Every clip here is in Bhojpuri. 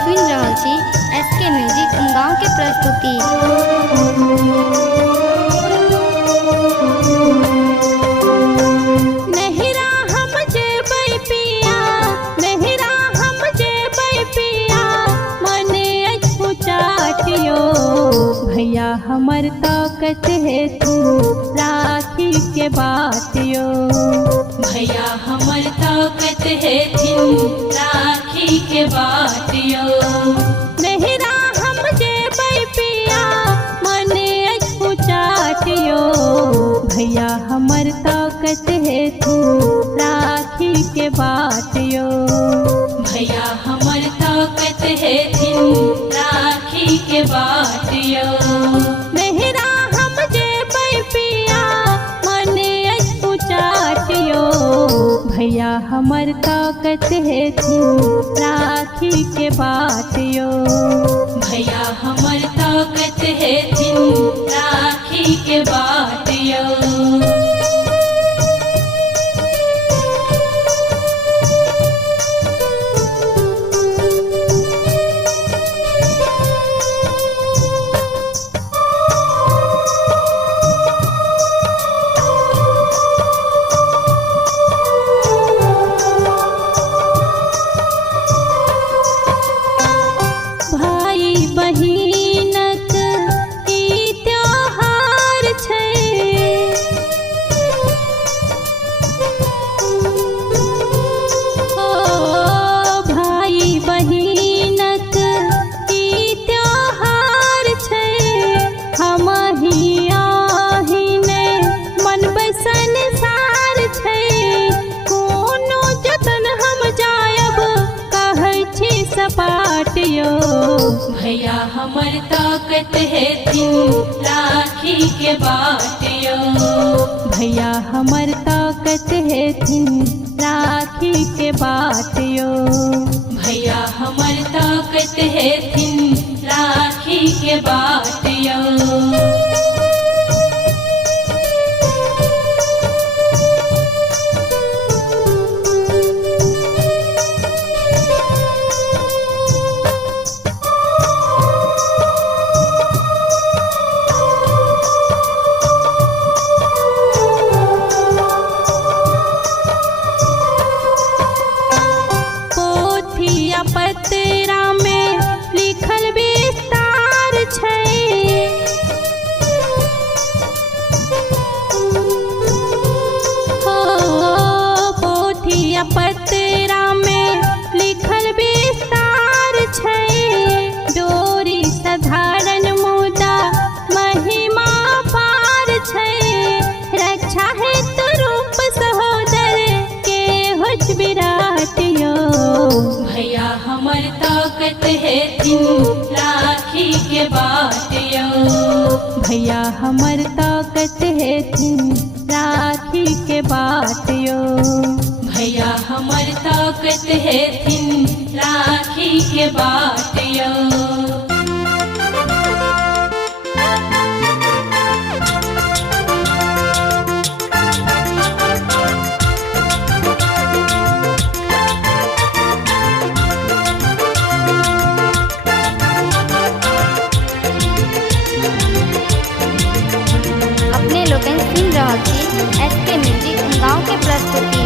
सुन रहल छी एसके म्यूजिक गाँव के प्रस्तुति। नहिरा हम जेबै पिया, नहिरा हम जेबै पिया, मने छुचाटियो भैया हमर ताकत है तू राखी के बातियो। भैया हमर ताकत है तू राखी के बातियो। नहिरा हम जेबै पिया, मने छुचाटियो भैया हमर ताकत है तू राखी के बातियो। भैया हमर ताकत है तू राखी के बातियो। नहिरा हम जेबै पिया, मने छुचाटियो भैया हमर ताकत है तू राखी के बातियो। भैया हमर ताकत है तू राखी के बातियो। भाई बहिनक ई त्योहार छै, ओ भाई बहिनक ई त्योहार छै। हमही आहिने मनबै संसार छै, कोनो जतन हम जायब कहै छी सपाटियो। भैया हमर ताकत है तू राखी के बाटियो। भैया हमर ताकत है तू राखी के बाटियो। भैया हमर ताकत है तू राखी के बाटियो। पोथिया पतरा में लिखल विस्तार छै, हो पोथिया पतरा में लिखल विस्तार छै। डोरी साधारण मुदा महिमा पार छै, रक्षा हेतु रूप सहोदर के होछ विराटियो। भैया हमर ताकत है तू राखी के बाटियो। भैया हमर ताकत है तू राखी के बाटियो। भैया हमर ताकत है तू राखी के बाटियो। अपने लोगन सुन रहल छी एसके म्यूजिक गाँव के प्रस्तुति।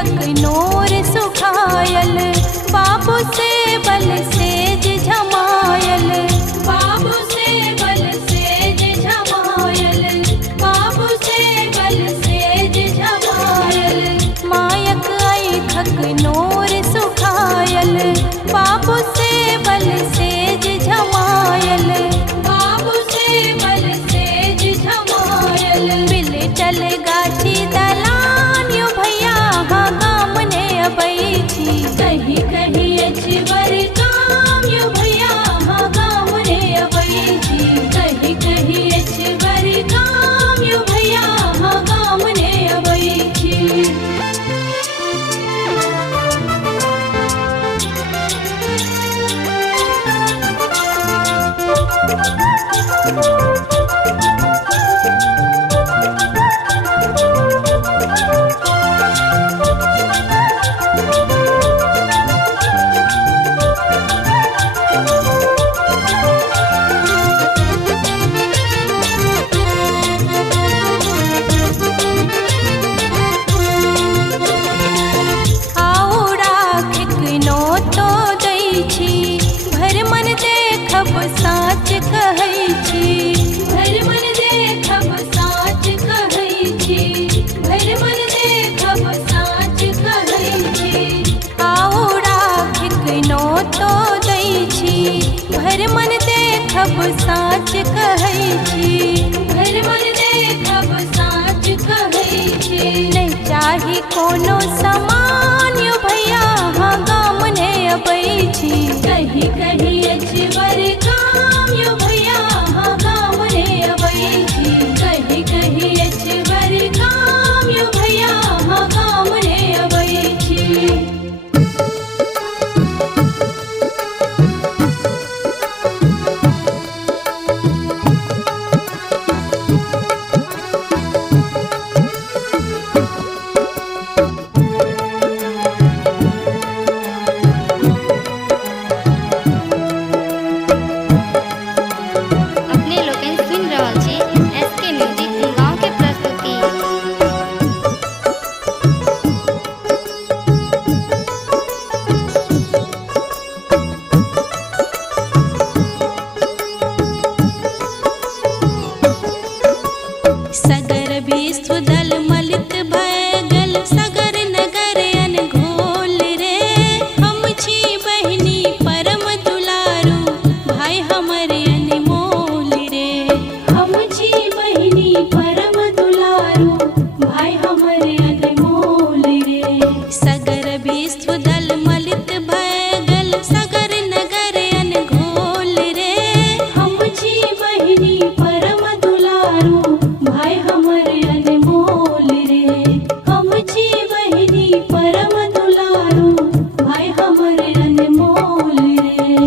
खकनोर सुखायल, बाबू से बल सेज झमायल, बाबू से बल सेज झमायल, बाबू से बल सेज झमायल। मायक आई खकनोर सुखायल, बाबू से बल सेज झमायल, बाबू से बल सेज झमायल। बिलटल गाछी दलान यो भैया हाँ काम ने अबैछी, कहीं कहीं अछबर काम यो भैया हाँ काम ने अबैछी, कहीं कहीं अछबर काम यो भैया हाँ काम ने अबैछी। साच कहै छी, भर मन देखब साच कहै छी, भर मन देखब साच कहै छी। आओ राखिक नोतो दै छी, भर मन देखब साच कहै छी, भर मन देखब साच कहै छी। नहीं चाही कोनो समान यो भैया हाँ गाम ने अबैछी, कहीं कहीं अछबर काम यो भैया हाँ गाम ने अबैछी, कहीं कहीं अछबर काम यो भैया हाँ गाम ने अबैछी। सगर विश्व दल मलित भगल, सगर नगर अनघोल रे। हम छी बहिनी परम दुलारू, भाई हमरे अनमोल रे। हम छी बहिनी परम दुलारू, भाई हमरे अनमोल रे। सगर विश्व दल मलित भगल, सगर नगर अनघोल रे। हम छी बहिनी परम दुलारू, भाई हमरे अनमोल रे। हम छी बहिनी परम दुलारू, भाई हमरे अनमोल रे।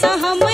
सहम